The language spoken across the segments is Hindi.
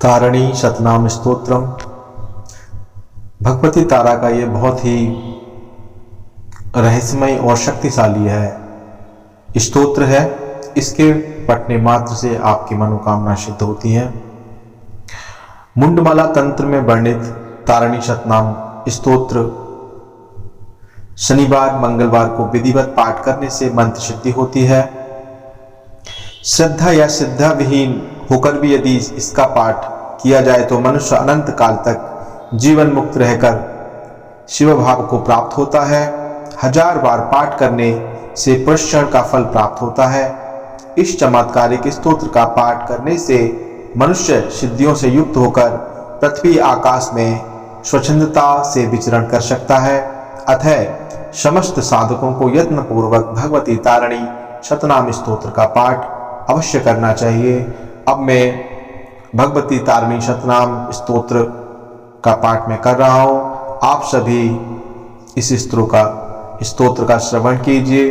तारिणी शतनाम स्तोत्रम। भगवती तारा का ये बहुत ही रहस्यमय और शक्तिशाली है स्तोत्र है। इसके पढ़ने मात्र से आपकी मनोकामना सिद्ध होती है। मुंडमाला तंत्र में वर्णित तारिणी शतनाम स्तोत्र शनिवार मंगलवार को विधिवत पाठ करने से मंत्र सिद्धि होती है। श्रद्धा या श्रद्धा विहीन होकर भी यदि इसका पाठ किया जाए तो मनुष्य अनंत काल तक जीवन मुक्त रहकर शिव भाव को प्राप्त होता है। 1000 बार पाठ करने से पुष्करण का फल प्राप्त होता है। इस चमत्कारिक स्तोत्र का पाठ करने से मनुष्य सिद्धियों से युक्त होकर पृथ्वी आकाश में स्वच्छंदता से विचरण कर सकता है। अतः समस्त साधकों को यत्न पूर्वक भगवती तारिणी शतनाम स्तोत्र का पाठ अवश्य करना चाहिए। अब मैं भगवती तारिणी शतनाम स्तोत्र का पाठ में कर रहा हूं। आप सभी इस स्तोत्र का श्रवण कीजिए।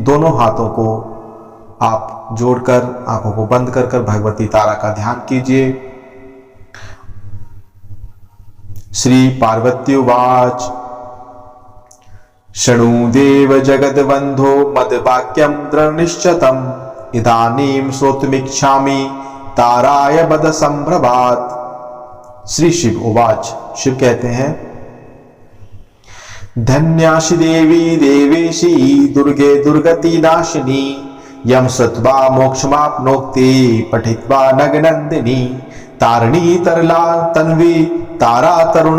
दोनों हाथों को आप जोड़कर आंखों को बंद कर भगवती तारा का ध्यान कीजिए। श्री पार्वती उवाच शृणु देव जगद्बन्धो मद्वाक्यं दृढनिश्चितम् इदानीं श्रोतुमिच्छामि ताराय वद संभ्रमात्। श्री शिव उवाच, शिव कहते हैं धन्यासि देवी देवेशी दुर्गे दुर्गति नाशिनी यम श्रुत्वा मोक्षमाप्नोति पठित्वा नगनंदिनी तारिणी तरला तन्वी तारा तरुण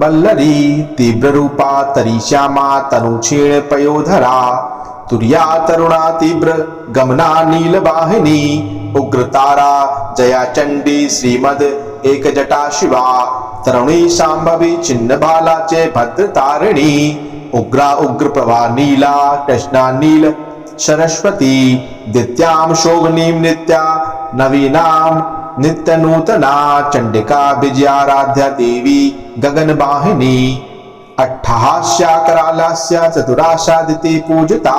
बल्लरी तीव्र रूपा तरीश्यामा तनुक्षीण पयोधरा तुर्या तरुणा तीव्र गमना नीलवाहिनी उग्र तारा जया चंडी श्रीमद एक जटा शिवा तरुणी शांभवी चिन्ह बाला चे भद्र तारिणी उग्रा उग्र प्रभा नीला कृष्णा नील सरस्वती दित्याम शोभनीम नित्या नवीनाम नित्य नूतना चंडिका विजयाराध्या देवी गगन वाहिनी अट्ठास्या करालास्या चतुराशादिति पूजिता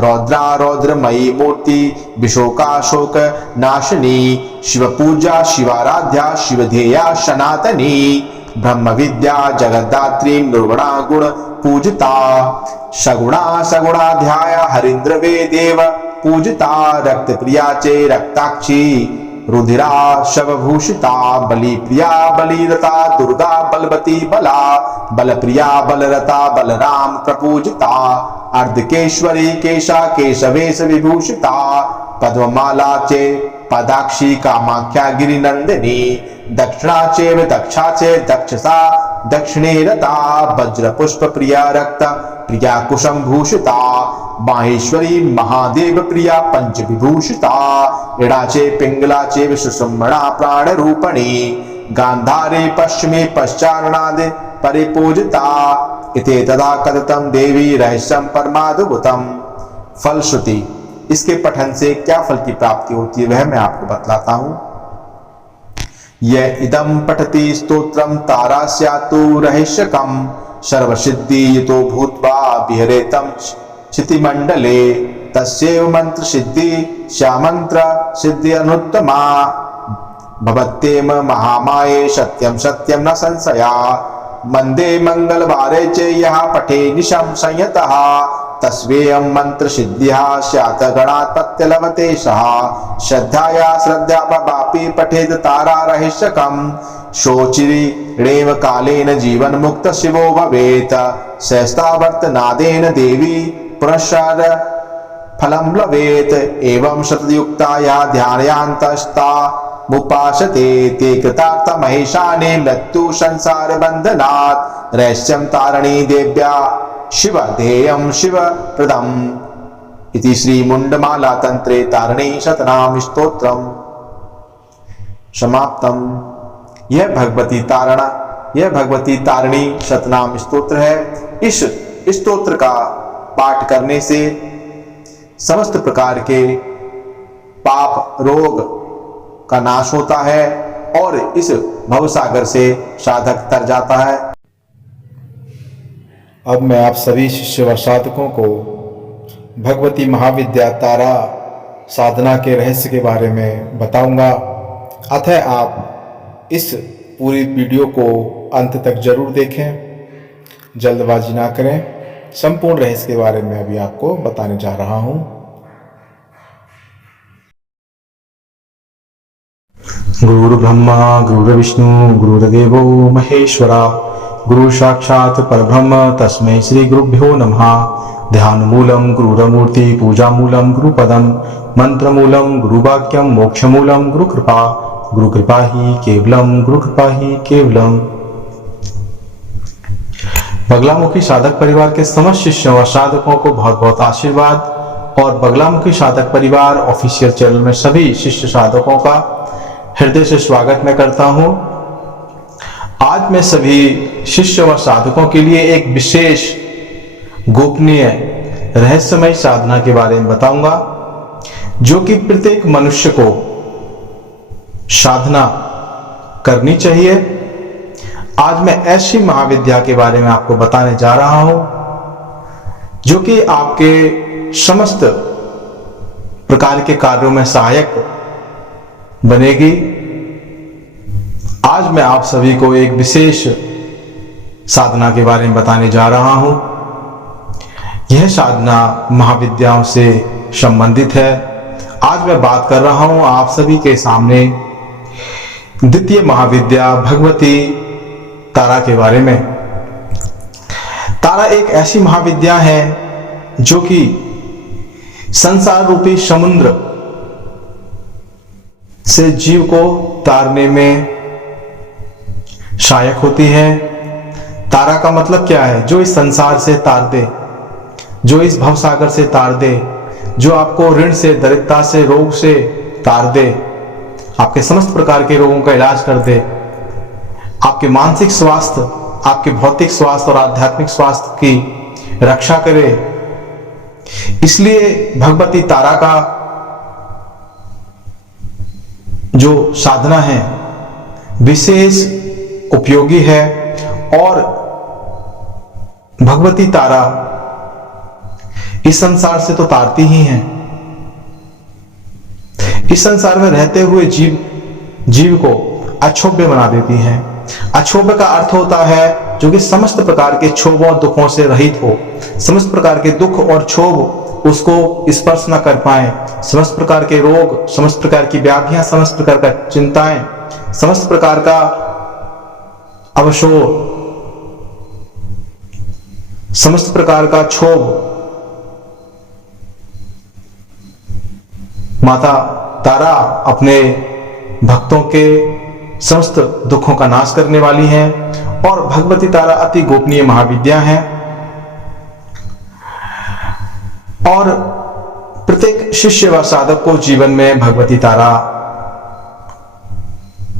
रौद्रा रौद्रमयी मूर्ति विशोकाशोक नाशिनी शिव पूजा शिवाराध्या शिवधेया सनातनी ब्रह्म विद्या जगद्धात्री निर्गुणा गुण पूजिता सगुणा सगुणाध्याय हरिंद्र वे देव पूजिता रक्त प्रिया चे रक्ताक्षी रुधिरा शवभूषिता बलि प्रिया बलिरता दुर्गा बलवती बला बल प्रिया बलरता बलराम प्रपूजिता अर्धकेश्वरी केशा केशवेश विभूषिता पद्ममाला चे पदाक्षी कामाख्या गिरिनंदिनी दक्षिणा चेव दक्षा चे दक्षसा दक्षिणे रता वज्र पुष्प प्रिया रक्त प्रिया कुशम भूषिता माहेश्वरी महादेव प्रिया पंच विभूषिता इड़ाचे पिंगला चे विश्वसुम्बणा प्राण रूपणी गांधारे पश्चिमे पश्चारणाद परिपूजिता इते तदा कथितम देवी रहस्यम परमाद्भुतम। फलश्रुति, इसके पठन से क्या फल की प्राप्ति होती है वह मैं आपको बतलाता हूं। यह इदम पठति स्तोत्रम तारा स्यातु रहस्यकम सर्वसिद्धि युतो भूत्वा विहरेतम क्षितिमंडले तस्यैव मंत्र सिद्धि श्यामंत्र सिद्धि अनुत्तमा भवत्येम महामाये सत्यम सत्यम न संशया मंदे मंगलवारे च यः पठे निशं संयतः तस्वेयं मंत्र सिद्धिः स्यात् गणात्पत्य लभते सः श्रद्धाया श्रद्धापि पठेत तारा रहस्यकम् शोचिरी रेव कालेन जीवन मुक्त शिवो भवेत् सहस्तावर्त नादेन देवी पुरस्कार फलम लभेत एवं शतयुक्ताया ध्यानयांतस्ता मुपासते ते कृतार्थ महेशाने मृत्यु संसार बंधनात् रहस्यं तारिणी देव्या शिव ध्येयं शिव प्रदम। इति श्री मुंडमाला तंत्रे तारिणी शतनाम स्तोत्रम समाप्तम। यह भगवती तारिणी शतनाम स्तोत्र है। इस स्तोत्र का पाठ करने से समस्त प्रकार के पाप रोग का नाश होता है और इस भवसागर से साधक तर जाता है। अब मैं आप सभी शिष्य व साधकों को भगवती महाविद्या तारा साधना के रहस्य के बारे में बताऊंगा। अतः आप इस पूरी वीडियो को अंत तक जरूर देखें, जल्दबाजी ना करें। संपूर्ण रहस्य के बारे में अभी आपको बताने जा रहा हूं। गुरु ब्रह्मा गुरु विष्णु गुरुर्देवो महेश्वरा, गुरु साक्षात् परब्रह्म तस्मै श्री गुरुभ्यो नमः। ध्यान मूलम गुरुरमूर्ति पूजा मूलम गुरुपदम, मंत्र मूलम गुरुवाक्यम मोक्ष मूलम गुरु कृपा ही केवलम, गुरु कृपा ही केवलम। बगलामुखी साधक परिवार के समस्त शिष्यों व साधकों को बहुत बहुत आशीर्वाद। और बगलामुखी साधक परिवार ऑफिशियल चैनल में सभी शिष्य साधकों का हृदय से स्वागत मैं करता हूं। आज मैं सभी शिष्य व साधकों के लिए एक विशेष गोपनीय रहस्यमय साधना के बारे में बताऊंगा, जो कि प्रत्येक मनुष्य को साधना करनी चाहिए। आज मैं ऐसी महाविद्या के बारे में आपको बताने जा रहा हूं, जो कि आपके समस्त प्रकार के कार्यों में सहायक बनेगी। आज मैं आप सभी को एक विशेष साधना के बारे में बताने जा रहा हूं। यह साधना महाविद्याओं से संबंधित है। आज मैं बात कर रहा हूं आप सभी के सामने द्वितीय महाविद्या भगवती तारा के बारे में। तारा एक ऐसी महाविद्या है जो कि संसार रूपी समुद्र से जीव को तारने में सहायक होती है। तारा का मतलब क्या है? जो इस संसार से तार दे, जो इस भवसागर से तार दे, जो आपको ऋण से, दरिद्रता से, रोग से तार दे, आपके समस्त प्रकार के रोगों का इलाज कर दे, आपके मानसिक स्वास्थ्य, आपके भौतिक स्वास्थ्य और आध्यात्मिक स्वास्थ्य की रक्षा करे। इसलिए भगवती तारा का जो साधना है विशेष उपयोगी है। और भगवती तारा इस संसार से तो तारती ही है, इस संसार में रहते हुए जीव को अक्षोभ्य बना देती है। अक्षोभ्य का अर्थ होता है जो कि समस्त प्रकार के क्षोभों दुखों से रहित हो, समस्त प्रकार के दुख और क्षोभ उसको स्पर्श न कर पाए, समस्त प्रकार के रोग, समस्त प्रकार की व्याधियां, समस्त प्रकार का चिंताएं, समस्त प्रकार का अवशोर, समस्त प्रकार का क्षोभ माता तारा अपने भक्तों के समस्त दुखों का नाश करने वाली हैं। और भगवती तारा अति गोपनीय महाविद्या है और प्रत्येक शिष्य व साधक को जीवन में भगवती तारा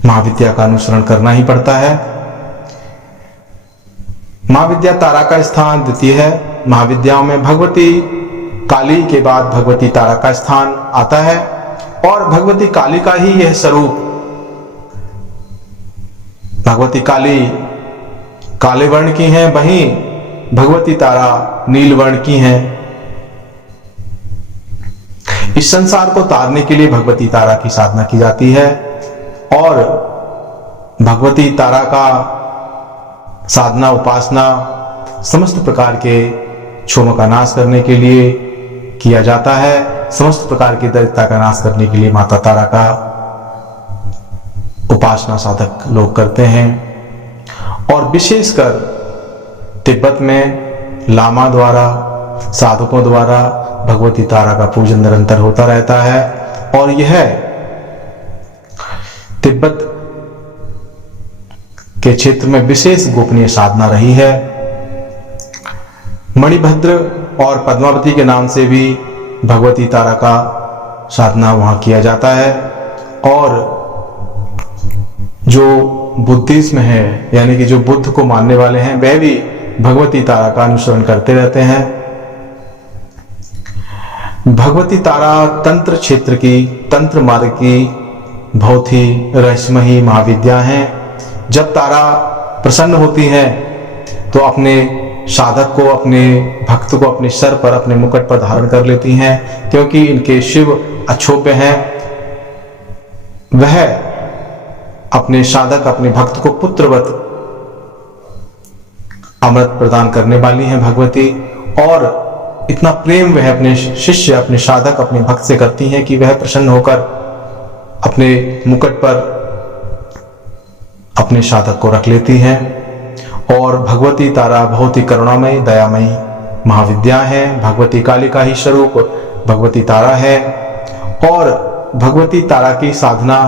महाविद्या का अनुसरण करना ही पड़ता है। महाविद्या तारा का स्थान द्वितीय है। महाविद्याओं में भगवती काली के बाद भगवती तारा का स्थान आता है और भगवती काली का ही यह स्वरूप, भगवती काली काले वर्ण की हैं, वहीं भगवती तारा नील वर्ण की हैं। इस संसार को तारने के लिए भगवती तारा की साधना की जाती है और भगवती तारा का साधना उपासना समस्त प्रकार के क्षोभ का नाश करने के लिए किया जाता है। समस्त प्रकार की दरिद्रता का नाश करने के लिए माता तारा का उपासना साधक लोग करते हैं। और विशेषकर तिब्बत में लामा द्वारा, साधकों द्वारा भगवती तारा का पूजन निरंतर होता रहता है और यह तिब्बत के क्षेत्र में विशेष गोपनीय साधना रही है। मणिभद्र और पद्मावती के नाम से भी भगवती तारा का साधना वहां किया जाता है। और जो बुद्धिज्म है, यानी कि जो बुद्ध को मानने वाले हैं, वह भी भगवती तारा का अनुसरण करते रहते हैं। भगवती तारा तंत्र क्षेत्र की, तंत्र मार्ग की बहुत ही रहस्यमयी महाविद्या है। जब तारा प्रसन्न होती है तो अपने साधक को, अपने भक्त को अपने सर पर, अपने मुकुट पर धारण कर लेती हैं, क्योंकि इनके शिव अक्षोभ्य हैं। वह अपने साधक अपने भक्त को पुत्रवत अमृत प्रदान करने वाली हैं भगवती, और इतना प्रेम वह अपने शिष्य अपने साधक अपने भक्त से करती हैं कि वह प्रसन्न होकर अपने मुकुट पर अपने साधक को रख लेती हैं। और भगवती तारा बहुत ही करुणामयी दयामयी महाविद्या है। भगवती काली का ही स्वरूप भगवती तारा है, और भगवती तारा की साधना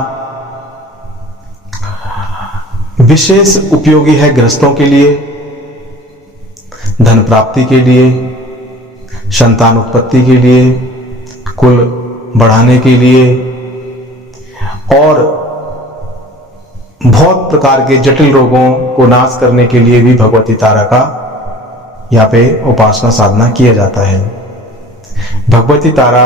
विशेष उपयोगी है गृहस्थों के लिए, धन प्राप्ति के लिए, संतान उत्पत्ति के लिए, कुल बढ़ाने के लिए, और बहुत प्रकार के जटिल रोगों को नाश करने के लिए भी भगवती तारा का यहाँ पे उपासना साधना किया जाता है। भगवती तारा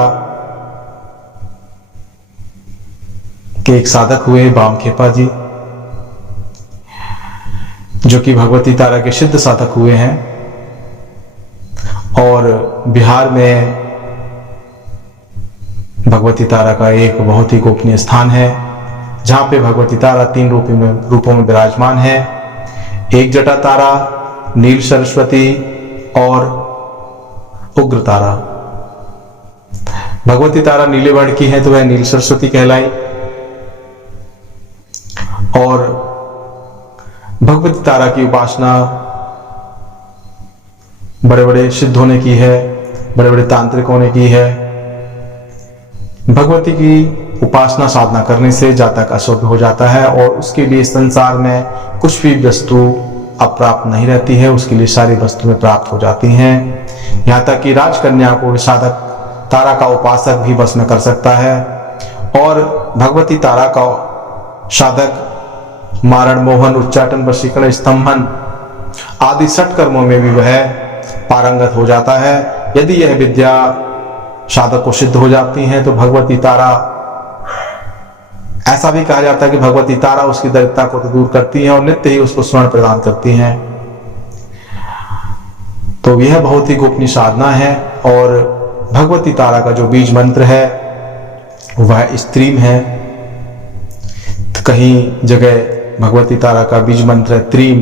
के एक साधक हुए बामखेपा जी, जो कि भगवती तारा के सिद्ध साधक हुए हैं, और बिहार में भगवती तारा का एक बहुत ही गोपनीय स्थान है, जहां पे भगवती तारा 3 रूपों में विराजमान है। एक जटा तारा, नील सरस्वती और उग्र तारा। भगवती तारा नीले वर्ण की है तो वह नील सरस्वती कहलाई, और भगवती तारा की उपासना बड़े बड़े सिद्धों ने की है, बड़े बड़े तांत्रिकों ने की है। भगवती की उपासना साधना करने से जातक अशुभ हो जाता है, और उसके लिए संसार में कुछ भी वस्तु अप्राप्त नहीं रहती है, उसके लिए सारी वस्तुएं प्राप्त हो जाती हैं। यहाँ तक कि राजकन्या को साधक तारा का उपासक भी वश में कर सकता है, और भगवती तारा का साधक मारण, मोहन, उच्चाटन, वशीकरण, स्तंभन आदि 6 कर्मों में भी वह पारंगत हो जाता है। यदि यह विद्या साधक को सिद्ध हो जाती है तो भगवती तारा, ऐसा भी कहा जाता है कि भगवती तारा उसकी दरिद्रता को तो दूर करती है और नित्य ही उसको स्वर्ण प्रदान करती हैं। तो यह बहुत ही गोपनीय साधना है। और भगवती तारा का जो बीज मंत्र है वह स्त्रीम है। कहीं जगह भगवती तारा का बीज मंत्र है त्रीम,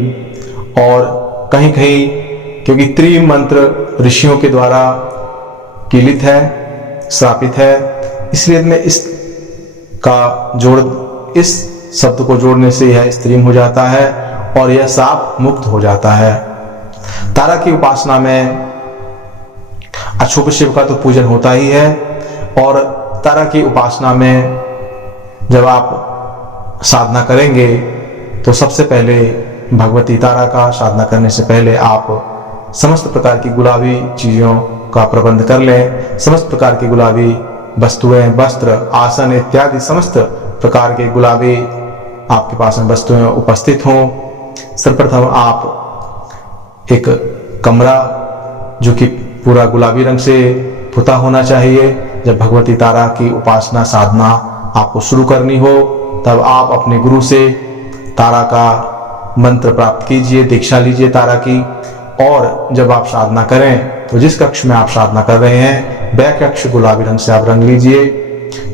और कहीं कहीं क्योंकि त्रीम मंत्र ऋषियों के द्वारा कीलित है, श्रापित है, इसलिए में इस शब्द को जोड़ने से यह स्त्रीम हो जाता है और यह साप मुक्त हो जाता है। तारा की उपासना में अछूत शिव का तो पूजन होता ही है, और तारा की उपासना में जब आप साधना करेंगे तो सबसे पहले भगवती तारा का साधना करने से पहले आप समस्त प्रकार की गुलाबी चीजों का प्रबंध कर लें। समस्त प्रकार की गुलाबी वस्तुएं, वस्त्र, आसन इत्यादि समस्त प्रकार के गुलाबी आपके पास में वस्तुएं उपस्थित हों। सर्वप्रथम आप एक कमरा जो कि पूरा गुलाबी रंग से पुता होना चाहिए, जब भगवती तारा की उपासना साधना आपको शुरू करनी हो तब आप अपने गुरु से तारा का मंत्र प्राप्त कीजिए, दीक्षा लीजिए तारा की। और जब आप साधना करें तो जिस कक्ष में आप साधना कर रहे हैं वह कक्ष गुलाबी रंग से आप रंग लीजिए,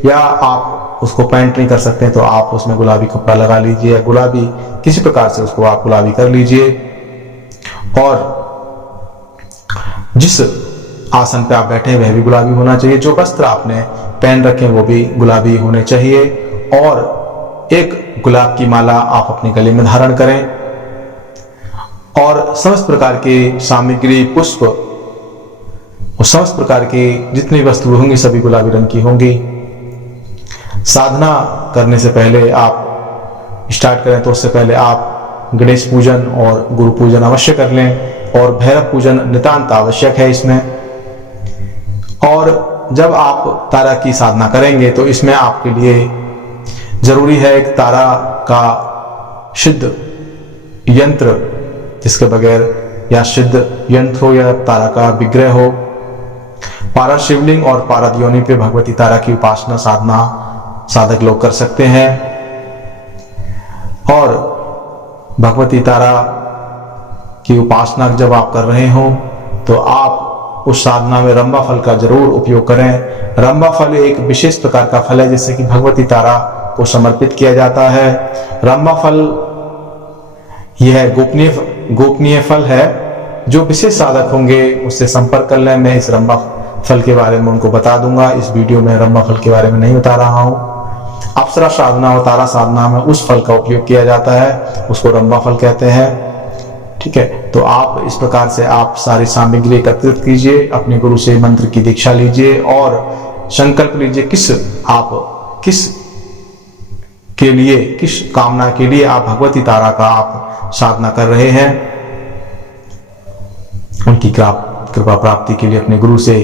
या आप उसको पेंट नहीं कर सकते तो आप उसमें गुलाबी कपड़ा लगा लीजिए, गुलाबी किसी प्रकार से उसको आप गुलाबी कर लीजिए। और जिस आसन पे आप बैठे हैं वह भी गुलाबी होना चाहिए, जो वस्त्र आपने पहन रखे वो भी गुलाबी होने चाहिए, और एक गुलाब की माला आप अपने गले में धारण करें। और समस्त प्रकार के सामग्री, पुष्प और समस्त प्रकार की जितनी वस्तुएं होंगी सभी गुलाबी रंग की होंगी। साधना करने से पहले आप स्टार्ट करें तो उससे पहले आप गणेश पूजन और गुरु पूजन अवश्य कर लें, और भैरव पूजन नितांत आवश्यक है इसमें। और जब आप तारा की साधना करेंगे तो इसमें आपके लिए जरूरी है एक तारा का सिद्ध यंत्र, जिसके बगैर या सिद्ध यंत्र हो या तारा का विग्रह हो। पारा शिवलिंग और पारद योनि पे भगवती तारा की उपासना साधना साधक लोग कर सकते हैं। और भगवती तारा की उपासना जब आप कर रहे हो तो आप उस साधना में रंबा फल का जरूर उपयोग करें। रंबा फल एक विशेष प्रकार का फल है जिससे कि भगवती तारा को समर्पित किया जाता है। रंभा फल यह गोपनीय फल है। जो विशेष साधक होंगे उससे संपर्क कर लें। मैं इस रंभा फल के बारे में उनको बता दूंगा। इस वीडियो में रंभा फल के बारे में नहीं बता रहा हूँ। अप्सरा साधना और तारा साधना में उस फल का उपयोग किया जाता है, उसको रंभा फल कहते हैं। ठीक है, तो आप इस प्रकार से आप सारी सामग्री एकत्रित कीजिए, अपने गुरु से मंत्र की दीक्षा लीजिए और संकल्प लीजिए किस कामना के लिए आप भगवती तारा का आप साधना कर रहे हैं। उनकी कृपा प्राप्ति के लिए अपने गुरु से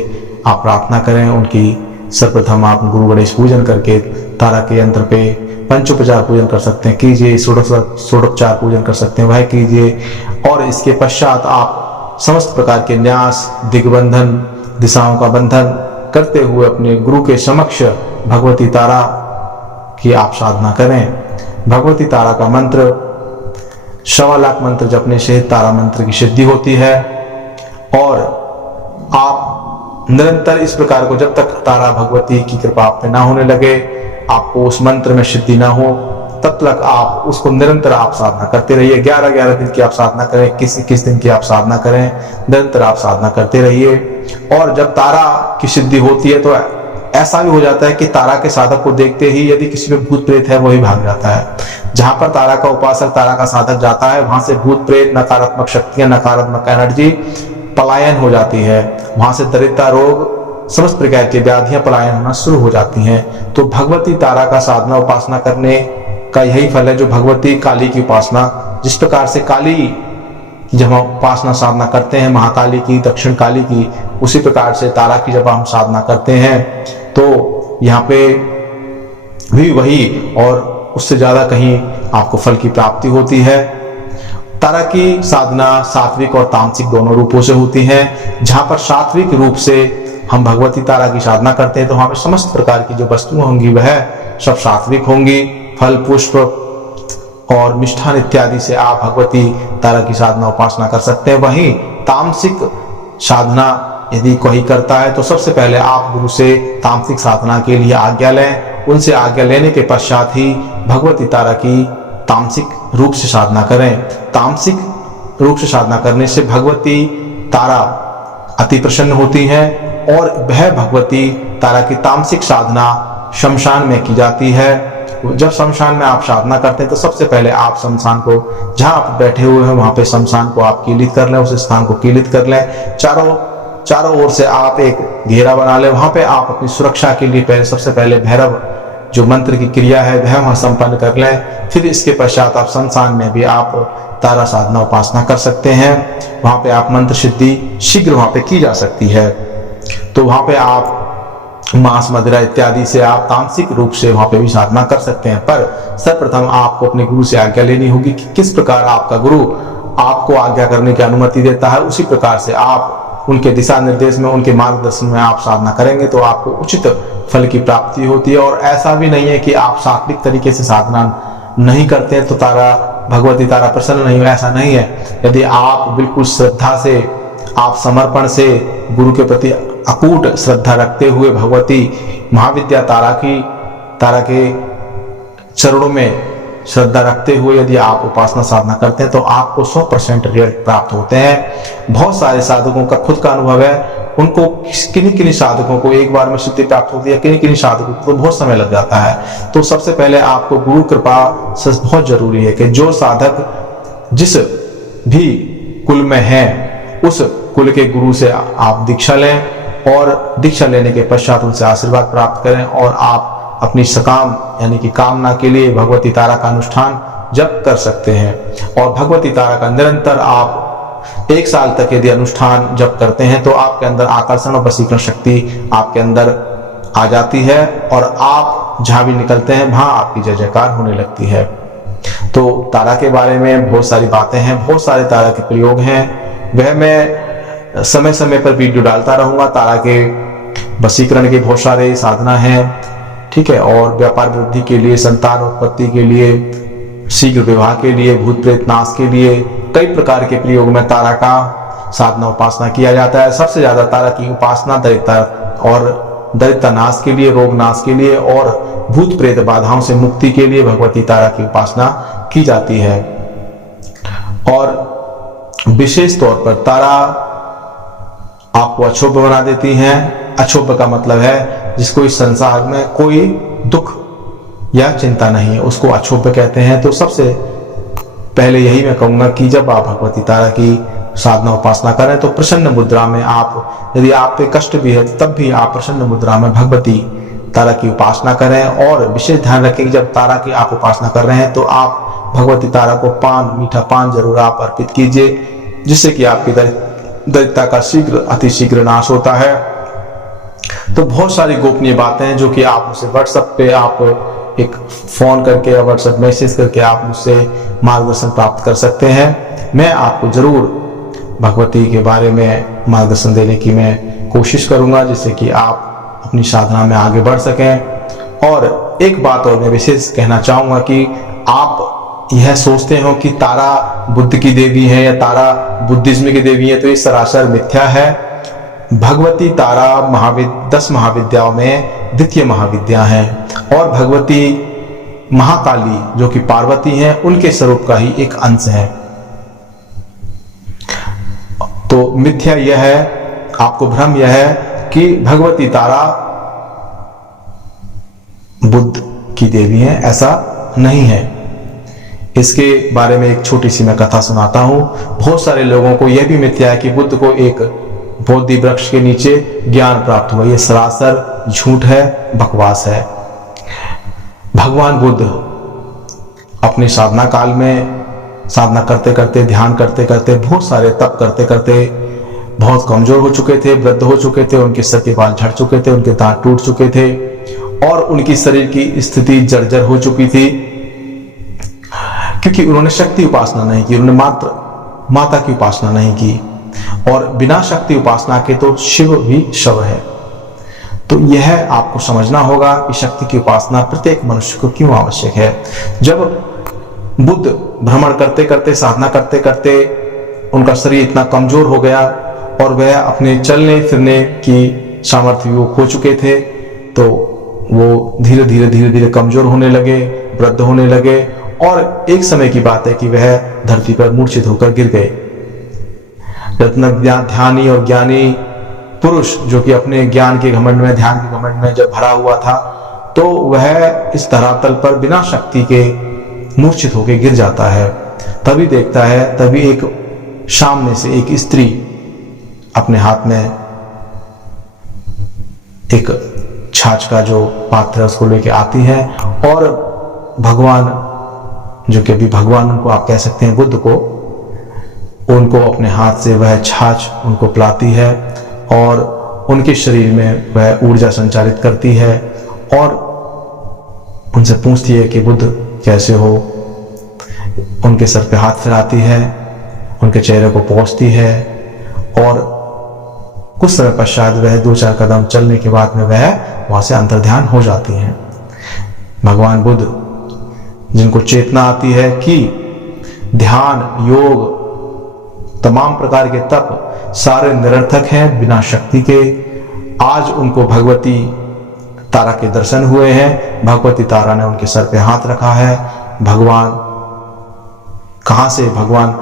आप प्रार्थना करें। उनकी सर्वप्रथम आप गुरु गणेश पूजन करके तारा के यंत्र पे पंचोपचार पूजन कर सकते हैं, कीजिए। षोडोपचार पूजन कर सकते हैं, वह कीजिए। और इसके पश्चात आप समस्त प्रकार के न्यास, दिग्बंधन, दिशाओं का बंधन करते हुए अपने गुरु के समक्ष भगवती तारा की आप साधना करें। भगवती तारा का मंत्र 1.25 लाख मंत्र जपने से तारा मंत्र की सिद्धि होती है। और आप निरंतर इस प्रकार को, जब तक तारा भगवती की कृपा आप पे ना होने लगे, आपको उस मंत्र में सिद्धि ना हो, तब तक आप उसको निरंतर आप साधना करते रहिए। 11 दिन की आप साधना करें, 21 दिन की आप साधना करें, निरंतर आप साधना करते रहिए। और जब तारा की सिद्धि होती है तो ऐसा भी हो जाता है कि तारा के साधक को देखते ही यदि किसी में भूत प्रेत है वही भाग जाता है। जहां पर तारा का उपासक, तारा का साधक जाता है, वहां से भूत प्रेत, नकारात्मक शक्तियां, नकारात्मक एनर्जी पलायन हो जाती है। वहां से दरिद्रता, रोग, समस्त प्रकार की व्याधियां पलायन होना शुरू हो जाती हैं। तो भगवती तारा का साधना उपासना करने का यही फल है, जो भगवती काली की उपासना, जिस प्रकार से काली की जब हम उपासना साधना करते हैं, महाकाली की, दक्षिण काली की, उसी प्रकार से तारा की जब हम साधना करते हैं तो यहाँ पे भी वही और उससे ज्यादा कहीं आपको फल की प्राप्ति होती है। तारा की साधना सात्विक और तामसिक दोनों रूपों से होती है। जहां पर सात्विक रूप से हम भगवती तारा की साधना करते हैं तो वहां पर समस्त प्रकार की जो वस्तुएं होंगी वह सब सात्विक होंगी। फल, पुष्प और मिष्ठान इत्यादि से आप भगवती तारा की साधना उपासना कर सकते हैं। वहीं तामसिक साधना यदि कोई करता है तो सबसे पहले आप गुरु से तामसिक साधना के लिए आज्ञा लें। उनसे आज्ञा लेने के पश्चात ही भगवती तारा की तामसिक रूप से साधना करें। तामसिक रूप से साधना करने से भगवती तारा अति प्रसन्न होती हैं और वह भगवती तारा की तामसिक साधना शमशान में की जाती है। जब शमशान में आप साधना करते हैं तो सबसे पहले आप शमशान को, जहां आप बैठे हुए हैं वहां पे शमशान को आप कीलित कर लें, उस स्थान को कीलित कर लें। चारों ओर से आप एक घेरा बना लें। वहां पे आप अपनी सुरक्षा के लिए सबसे पहले भैरव जो मंत्र की क्रिया है वह वहां संपन्न कर लें। फिर इसके पश्चात आप शमशान में भी आप तारा साधना उपासना कर सकते हैं। वहां पे आप मंत्र सिद्धि शीघ्र वहां पे की जा सकती है। तो वहां पे आप मांस, मदिरा इत्यादि से आप तामसिक रूप से वहां पे भी साधना कर सकते हैं। पर सर्वप्रथम आपको अपने गुरु से आज्ञा लेनी होगी कि किस प्रकार आपका गुरु आपको आज्ञा करने की अनुमति देता है, उसी प्रकार से आप उनके दिशा निर्देश में, उनके मार्गदर्शन में आप साधना करेंगे तो आपको उचित फल की प्राप्ति होती है। और ऐसा भी नहीं है कि आप सात्विक तरीके से साधना नहीं करते हैं तो तारा, भगवती तारा प्रसन्न नहीं हो, ऐसा नहीं है। यदि आप बिल्कुल श्रद्धा से, आप समर्पण से, गुरु के प्रति अकूट श्रद्धा रखते हुए भगवती महाविद्या तारा के चरणों में श्रद्धा रखते हुए यदि आप उपासना साधना करते हैं तो आपको 100% रिजल्ट प्राप्त होते हैं। बहुत सारे साधकों का खुद का अनुभव है, उनको किन्हीं साधकों को एक बार में सिद्धि प्राप्त होती है, किन्हीं साधकों को तो बहुत समय लग जाता है। तो सबसे पहले आपको गुरु कृपा से बहुत जरूरी है कि जो साधक जिस भी कुल में है उस कुल के गुरु से आप दीक्षा लें और दीक्षा लेने के पश्चात उनसे आशीर्वाद प्राप्त करें और आप अपनी सकाम यानी कि कामना के लिए भगवती तारा का अनुष्ठान जप कर सकते हैं। और भगवती तारा का निरंतर आप 1 साल तक यदि अनुष्ठान जप करते हैं तो आपके अंदर आकर्षण और वशीकरण शक्ति आपके अंदर आ जाती है और आप जहां भी निकलते हैं वहां आपकी जय जयकार होने लगती है। तो तारा के बारे में बहुत सारी बातें हैं, बहुत सारे तारा के प्रयोग हैं, वह मैं समय समय पर वीडियो डालता रहूंगा। तारा के वशीकरण के बहुत सारे साधना हैं, ठीक है, और व्यापार वृद्धि के लिए, संतान उत्पत्ति के लिए, शीघ्र विवाह के लिए, भूत प्रेत नाश के लिए कई प्रकार के प्रयोग में तारा का साधना उपासना किया जाता है। सबसे ज्यादा तारा की उपासना दरिद्रता और दरिद्रता नाश के लिए, रोग नाश के लिए और भूत प्रेत बाधाओं से मुक्ति के लिए भगवती तारा की उपासना की जाती है। और विशेष तौर पर तारा आपको अक्षोभ्य बना देती हैं। अक्षोभ्य का मतलब है जिसको इस संसार में कोई दुख या चिंता नहीं है, उसको अक्षोभ्य कहते हैं। तो सबसे पहले यही मैं कहूंगा कि जब आप भगवती तारा की साधना उपासना करें तो प्रसन्न मुद्रा में आप, यदि आप पे कष्ट भी है तब भी आप प्रसन्न मुद्रा में भगवती तारा की उपासना करें। और विशेष ध्यान रखें कि जब तारा की आप उपासना कर रहे हैं तो आप भगवती तारा को पान, मीठा पान जरूर आप अर्पित कीजिए, जिससे कि आपकी दरिद्रता का अतिशीघ्र नाश होता है। तो बहुत सारी गोपनीय बातें हैं जो कि आप मुझसे व्हाट्सएप पे आप एक फोन करके या व्हाट्सएप मैसेज करके आप मुझसे मार्गदर्शन प्राप्त कर सकते हैं। मैं आपको जरूर भगवती के बारे में मार्गदर्शन देने की मैं कोशिश करूंगा, जिससे कि आप अपनी साधना में आगे बढ़ सकें। और एक बात और मैं विशेष कहना चाहूंगा कि आप यह सोचते हो कि तारा बुद्ध की देवी है या तारा बुद्धिज्म की देवी है, तो ये सरासर मिथ्या है। भगवती तारा 10 महाविद्याओं में द्वितीय महाविद्या है और भगवती महाकाली जो कि पार्वती हैं उनके स्वरूप का ही एक अंश है। तो मिथ्या यह है, आपको भ्रम यह है कि भगवती तारा बुद्ध की देवी है, ऐसा नहीं है। इसके बारे में एक छोटी सी मैं कथा सुनाता हूं। बहुत सारे लोगों को यह भी मिथ्या है कि बुद्ध को एक बोधि वृक्ष के नीचे ज्ञान प्राप्त हुआ। यह सरासर झूठ है, बकवास है। भगवान बुद्ध अपने साधना काल में साधना करते करते, ध्यान करते करते, बहुत सारे तप करते करते बहुत कमजोर हो चुके थे, वृद्ध हो चुके थे, उनके सर के बाल झड़ चुके थे, उनके दांत टूट चुके थे और उनकी शरीर की स्थिति जर्जर हो चुकी थी, क्योंकि उन्होंने शक्ति उपासना नहीं की, उन्होंने मात्र माता की उपासना नहीं की। और बिना शक्ति उपासना के तो शिव भी शव है। तो यह आपको समझना होगा कि शक्ति की उपासना प्रत्येक मनुष्य को क्यों आवश्यक है। जब बुद्ध भ्रमण करते करते, साधना करते करते उनका शरीर इतना कमजोर हो गया और वह अपने चलने फिरने की सामर्थ्य वो खो चुके थे, तो वो धीरे धीरे कमजोर होने लगे, वृद्ध होने लगे और एक समय की बात है कि वह धरती पर मूर्छित होकर गिर गए। रत्न ध्यानी और ज्ञानी पुरुष जो कि अपने ज्ञान के घमंड में, ध्यान के घमंड में जब भरा हुआ था, तो वह इस धरातल पर बिना शक्ति के मूर्छित होकर गिर जाता है। तभी देखता है, तभी एक सामने से एक स्त्री अपने हाथ में एक छाछ का जो पात्र है उसको लेके आती है और भगवान, जो कि अभी भगवान उनको आप कह सकते हैं, बुद्ध को, उनको अपने हाथ से वह छाछ उनको पिलाती है और उनके शरीर में वह ऊर्जा संचारित करती है और उनसे पूछती है कि बुद्ध कैसे हो। उनके सर पे हाथ फिराती है, उनके चेहरे को पोंछती है और कुछ समय पश्चात वह 2-4 कदम चलने के बाद में वह वहां से अंतर्ध्यान हो जाती हैं। भगवान बुद्ध, जिनको चेतना आती है कि ध्यान, योग, तमाम प्रकार के तप सारे निरर्थक हैं बिना शक्ति के, आज उनको भगवती तारा के दर्शन हुए हैं। भगवती तारा ने उनके सर पे हाथ रखा है। भगवान कहां से, भगवान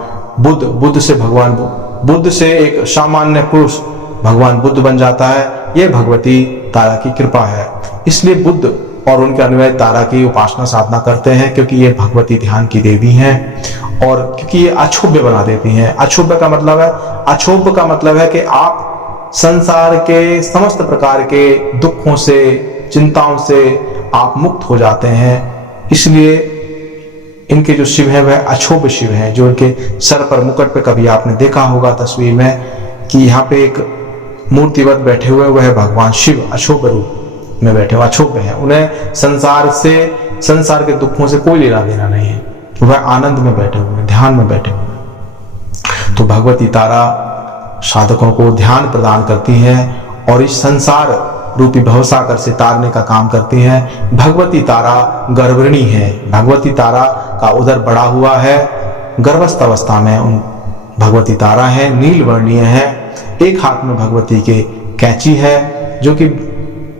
बुद्ध से एक सामान्य पुरुष भगवान बुद्ध बन जाता है। यह भगवती तारा की कृपा है। इसलिए बुद्ध और उनके अनुयायी तारा की उपासना साधना करते हैं, क्योंकि ये भगवती ध्यान की देवी हैं और क्योंकि ये अक्षोभ्य बना देती हैं। अक्षोभ्य का मतलब है कि आप संसार के समस्त प्रकार के दुखों से, चिंताओं से आप मुक्त हो जाते हैं। इसलिए इनके जो शिव है वह अक्षोभ्य शिव है, जो इनके सर पर मुकुट पे कभी आपने देखा होगा तस्वीर में कि यहाँ पे एक मूर्तिवत बैठे हुए, वह भगवान शिव अक्षोभ्य रूप में बैठे हुए, अक्षोभ्य है। उन्हें संसार के दुखों से कोई लेना देना नहीं है, वह आनंद में बैठे हुए, ध्यान में बैठे हुए। तो भगवती तारा साधकों को ध्यान प्रदान करती है और इस संसार रूपी भवसागर से तारने का काम करती हैं। भगवती तारा गर्भिणी है। भगवती तारा का उदर बड़ा हुआ है। गर्भस्थ अवस्था में उन भगवती तारा है, नील वर्णीय है। एक हाथ में भगवती के कैंची है, जो कि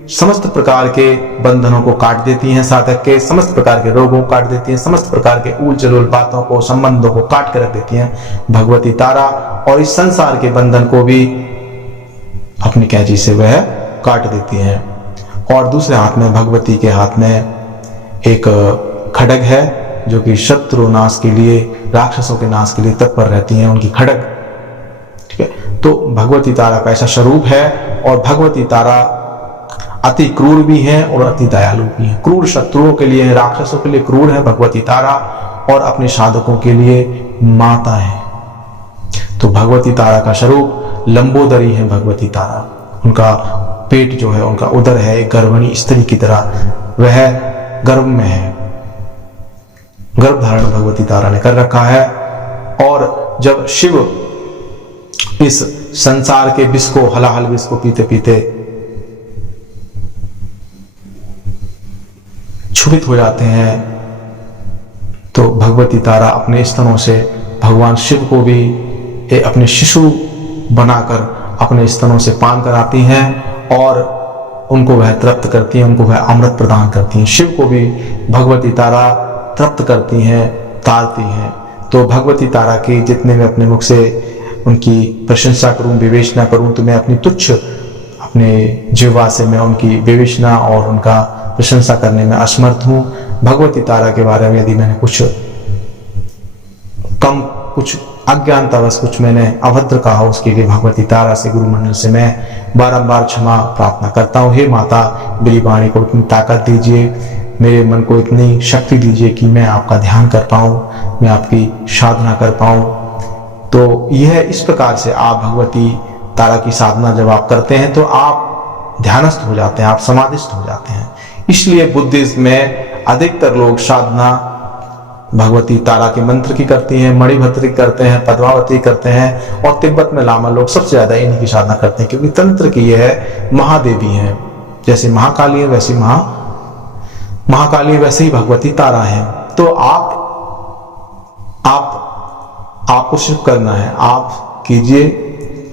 समस्त प्रकार के बंधनों को काट देती हैं, साधक के समस्त प्रकार के रोगों को काट देती हैं, समस्त प्रकार के ऊल जलूल बातों को, संबंधों को काट के रख देती हैं भगवती तारा। और इस संसार के बंधन को भी अपनी कैंची से वह काट देती हैं। और दूसरे हाथ में, भगवती के हाथ में एक खड्ग है जो कि शत्रु नाश के लिए, राक्षसों के नाश के लिए तत्पर रहती हैं, उनकी खड्ग। ठीक है, तो भगवती तारा का ऐसा स्वरूप है। और भगवती तारा अति क्रूर भी हैं और अति दयालु भी हैं। क्रूर शत्रुओं के लिए, राक्षसों के लिए क्रूर है भगवती तारा, और अपने साधकों के लिए माता है। तो भगवती तारा का स्वरूप लंबोदरी है भगवती तारा। उनका पेट जो है, उनका उदर है एक गर्भिणी स्त्री की तरह, वह गर्भ में है, गर्भ धारण भगवती तारा ने कर रखा है। और जब शिव इस संसार के विष को, हलाहल विष को पीते पीते क्षुभित हो जाते हैं, तो भगवती तारा अपने स्तनों से भगवान शिव को भी अपने शिशु बनाकर अपने स्तनों से पान कराती हैं और उनको वह तृप्त करती हैं, उनको वह अमृत प्रदान करती हैं। शिव को भी भगवती तारा तृप्त करती हैं, तारती हैं। तो भगवती तारा की जितने मैं अपने मुख से उनकी प्रशंसा करूं, विवेचना करूं, तो मैं अपनी तुच्छ अपने जिह्वा से मैं उनकी विवेचना और उनका प्रशंसा करने में असमर्थ हूं। भगवती तारा के बारे में यदि मैंने कुछ कम, कुछ अज्ञानतावश कुछ मैंने अभद्र कहा, उसके लिए भगवती तारा से, गुरुमंडल से मैं बारंबार क्षमा प्रार्थना करता हूँ। हे माता, मेरी वाणी को इतनी ताकत दीजिए, मेरे मन को इतनी शक्ति दीजिए कि मैं आपका ध्यान कर पाऊँ, मैं आपकी साधना कर पाऊँ। तो यह इस प्रकार से आप भगवती तारा की साधना जब आप करते हैं तो आप ध्यानस्थ हो जाते हैं, आप समाधिस्थ हो जाते हैं। इसलिए बुद्धिज्म में अधिकतर लोग साधना भगवती तारा के मंत्र की करती हैं, मणिभद्र की करते हैं, पद्मावती करते हैं, और तिब्बत में लामा लोग सबसे ज्यादा इन्हीं की साधना करते हैं, क्योंकि तंत्र की यह महादेवी हैं। जैसे महाकाली है वैसी महाकाली वैसे ही भगवती तारा है। तो आपको सिर्फ करना है, आप कीजिए,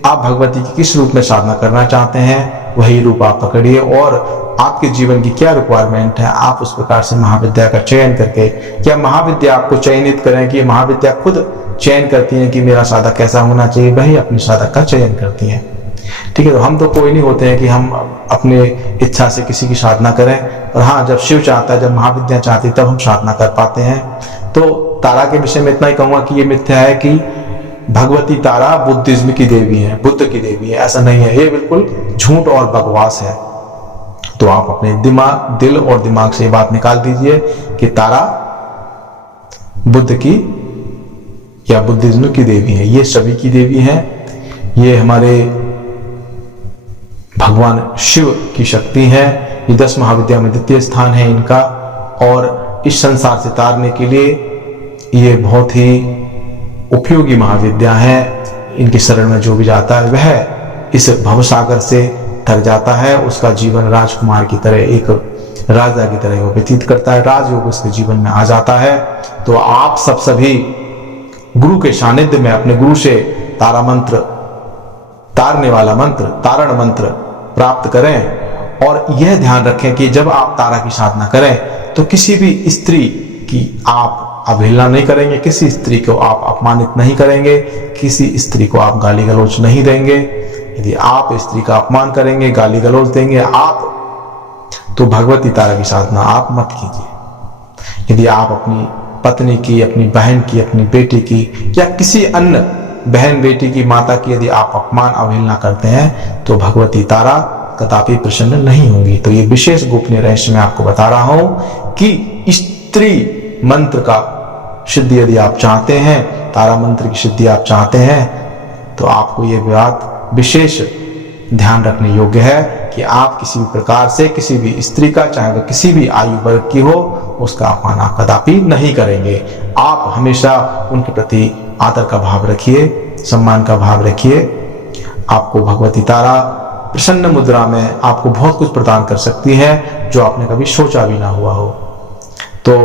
आप भगवती की किस रूप में साधना करना चाहते हैं वही रूप आप पकड़िए, और आपके जीवन की क्या रिक्वायरमेंट है आप उस प्रकार से महाविद्या का चयन करके, क्या महाविद्या आपको चयनित करें कि महाविद्या खुद चयन करती है कि मेरा साधक कैसा होना चाहिए, वही अपने साधक का चयन करती हैं। ठीक है, तो हम तो कोई नहीं होते हैं कि हम अपने इच्छा से किसी की साधना करें, और हाँ, जब शिव चाहता है, जब महाविद्या चाहती है, तब हम साधना कर पाते हैं। तो तारा के विषय में इतना ही कहूंगा कि ये मिथ्या है कि भगवती तारा बुद्धिज्म की देवी है, बुद्ध की देवी है, ऐसा नहीं है। ये बिल्कुल झूठ और बकवास है। तो आप अपने दिल और दिमाग से ये बात निकाल दीजिए कि तारा बुद्ध की या बुद्धिज्म की देवी है। ये सभी की देवी है, ये हमारे भगवान शिव की शक्ति है। ये 10 महाविद्या में द्वितीय स्थान है इनका, और इस संसार से तारने के लिए ये बहुत ही उपयोगी महाविद्या है। इनकी शरण में जो भी जाता है वह इस भवसागर से तर जाता है, उसका जीवन राजकुमार की तरह, एक राजा की तरह वो व्यतीत करता है, राजयोग उसके जीवन में आ जाता है। तो आप सभी गुरु के सानिध्य में अपने गुरु से तारा मंत्र, तारने वाला मंत्र, तारण मंत्र प्राप्त करें, और यह ध्यान रखें कि जब आप तारा की साधना करें तो किसी भी स्त्री की आप अवहेलना नहीं करेंगे, किसी स्त्री को आप अपमानित नहीं करेंगे, किसी स्त्री को आप गाली गलौज नहीं देंगे। यदि आप स्त्री का अपमान करेंगे, गाली गलौज देंगे आप, तो भगवती तारा की साधना आप मत कीजिए। यदि आप अपनी पत्नी की, अपनी बहन की, अपनी बेटी की, या किसी अन्य बहन, बेटी की, माता की यदि आप अपमान, अवहेलना करते हैं तो भगवती तारा कदापि प्रसन्न नहीं होंगी। तो ये विशेष गोपनीय रहस्य मैं आपको बता रहा हूं कि स्त्री मंत्र का सिद्धि यदि आप चाहते हैं, तारा मंत्र की सिद्धि आप चाहते हैं, तो आपको यह बात विशेष ध्यान रखने योग्य है कि आप किसी भी प्रकार से किसी भी स्त्री का, चाहे वह किसी भी आयु वर्ग की हो, उसका अपमान आप कदापि नहीं करेंगे। आप हमेशा उनके प्रति आदर का भाव रखिए, सम्मान का भाव रखिए। आपको भगवती तारा प्रसन्न मुद्रा में आपको बहुत कुछ प्रदान कर सकती है जो आपने कभी सोचा भी ना हुआ हो। तो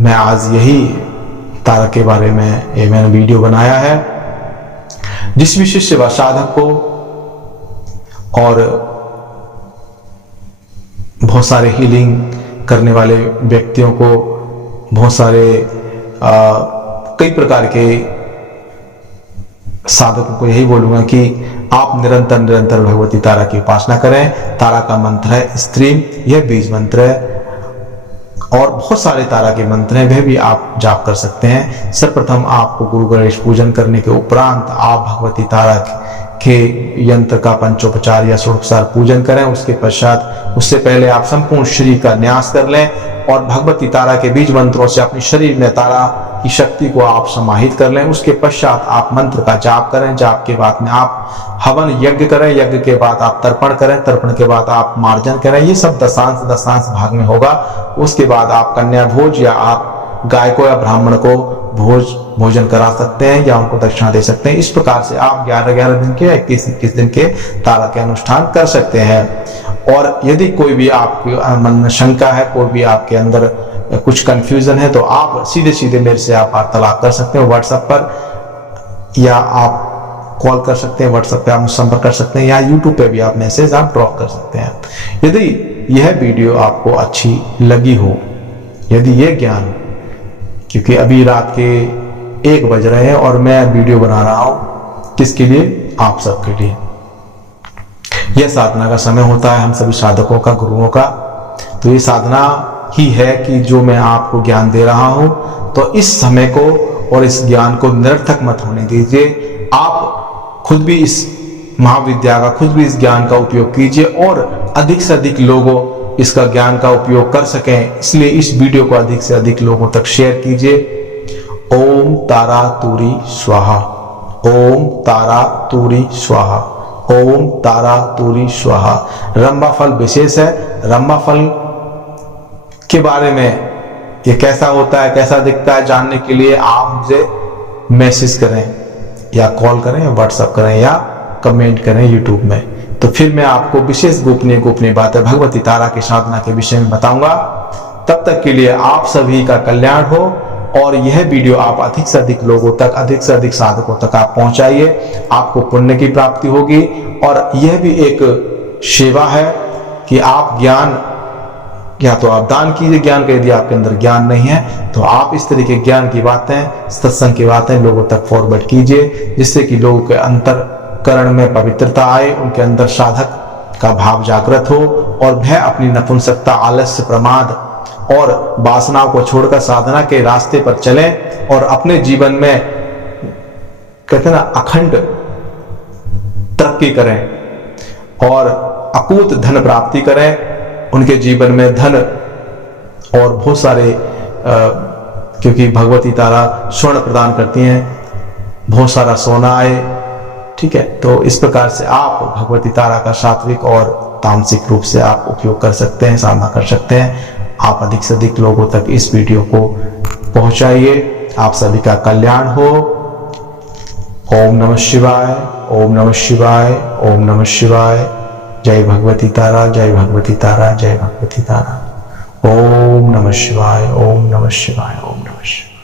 मैं आज यही तारा के बारे में ये मैंने वीडियो बनाया है। जिस भी शिष्य व साधक को और बहुत सारे हीलिंग करने वाले व्यक्तियों को, बहुत सारे कई प्रकार के साधकों को यही बोलूंगा कि आप निरंतर निरंतर भगवती तारा की उपासना करें। तारा का मंत्र है स्त्रीम, यह बीज मंत्र है, और बहुत सारे तारा के मंत्र हैं, वह भी आप जाप कर सकते हैं। सर्वप्रथम आपको गुरु गणेश पूजन करने के उपरांत आप भगवती तारा के यंत्र का पंचोपचार या षोडशोपचार पूजन करें। उसके पश्चात, उससे पहले आप संपूर्ण शरीर का न्यास कर लें और भगवती तारा के बीज मंत्रों से अपने शरीर में तारा की शक्ति को आप समाहित कर लें। उसके पश्चात आप मंत्र का जाप करें। जाप के बाद में आप हवन यज्ञ करें। यज्ञ के बाद आप तर्पण करें। तर्पण के बाद आप मार्जन करें। ये सब दशांश भाग में होगा। उसके बाद आप कन्या भोज या आप गाय को या ब्राह्मण को भोजन करा सकते हैं या उनको दक्षिणा दे सकते हैं। इस प्रकार से आप 11-11 दिन के 21-21 दिन के तारा के अनुष्ठान कर सकते हैं। और यदि कोई भी आपके मन में शंका है, कोई भी आपके अंदर कुछ कंफ्यूजन है, तो आप सीधे सीधे मेरे से आप वार्तालाप कर सकते हैं व्हाट्सएप पर, या आप कॉल कर सकते हैं, व्हाट्सएप पे आप संपर्क कर सकते हैं, या यूट्यूब पे भी आप मैसेज आप ड्रॉप कर सकते हैं। यदि यह वीडियो आपको अच्छी लगी हो, यदि यह ज्ञान, क्योंकि अभी रात के 1 बज रहे हैं और मैं वीडियो बना रहा हूं, किसके लिए? आप सबके लिए। यह साधना का समय होता है हम सभी साधकों का, गुरुओं का। तो ये साधना ही है कि जो मैं आपको ज्ञान दे रहा हूं, तो इस समय को और इस ज्ञान को निरर्थक मत होने दीजिए। आप खुद भी इस महाविद्या का, खुद भी इस ज्ञान का उपयोग कीजिए और अधिक से अधिक लोगों इसका ज्ञान का उपयोग कर सकें। इसलिए इस वीडियो को अधिक से अधिक लोगों तक शेयर कीजिए। ओम तारा तूरी स्वाहा, ओम तारा तूरी स्वाहा, ओम तारा तूरी स्वाहा। रंभा फल विशेष है। रंभा फल के बारे में, ये कैसा होता है, कैसा दिखता है, जानने के लिए आप मुझे मैसेज करें या कॉल करें या व्हाट्सएप करें या कमेंट करें यूट्यूब में। तो फिर मैं आपको विशेष गोपनीय बातें भगवती तारा की साधना के विषय में बताऊंगा। तब तक के लिए आप सभी का कल्याण हो और यह वीडियो आप अधिक से अधिक लोगों तक, अधिक से अधिक साधकों तक आप पहुंचाइए। आपको पुण्य की प्राप्ति होगी। और यह भी एक सेवा है कि आप ज्ञान, या तो आप दान कीजिए ज्ञान का, यदि आपके अंदर ज्ञान नहीं है तो आप इस तरह के ज्ञान की बातें, सत्संग की बातें लोगों तक फॉरवर्ड कीजिए, जिससे कि लोगों के अंतःकरण में पवित्रता आए, उनके अंदर साधक का भाव जागृत हो और वह अपनी नपुंसकता, आलस्य, प्रमाद और वासनाओं को छोड़कर साधना के रास्ते पर चलें और अपने जीवन में, कहते हैं ना, अखंड तरक्की करें और अकूत धन प्राप्ति करें। उनके जीवन में धन और बहुत सारे, क्योंकि भगवती तारा स्वर्ण प्रदान करती हैं, बहुत सारा सोना आए। ठीक है, तो इस प्रकार से आप भगवती तारा का सात्विक और तामसिक रूप से आप उपयोग कर सकते हैं, साधना कर सकते हैं। आप अधिक से अधिक लोगों तक इस वीडियो को पहुंचाइए। आप सभी का कल्याण हो। ओम नमः शिवाय, ओम नमः शिवाय, ओम नमः शिवाय। जय भगवती तारा, जय भगवती तारा, जय भगवती तारा। ओम नमः शिवाय, ओम नमः शिवाय, ओम नमः शिवाय।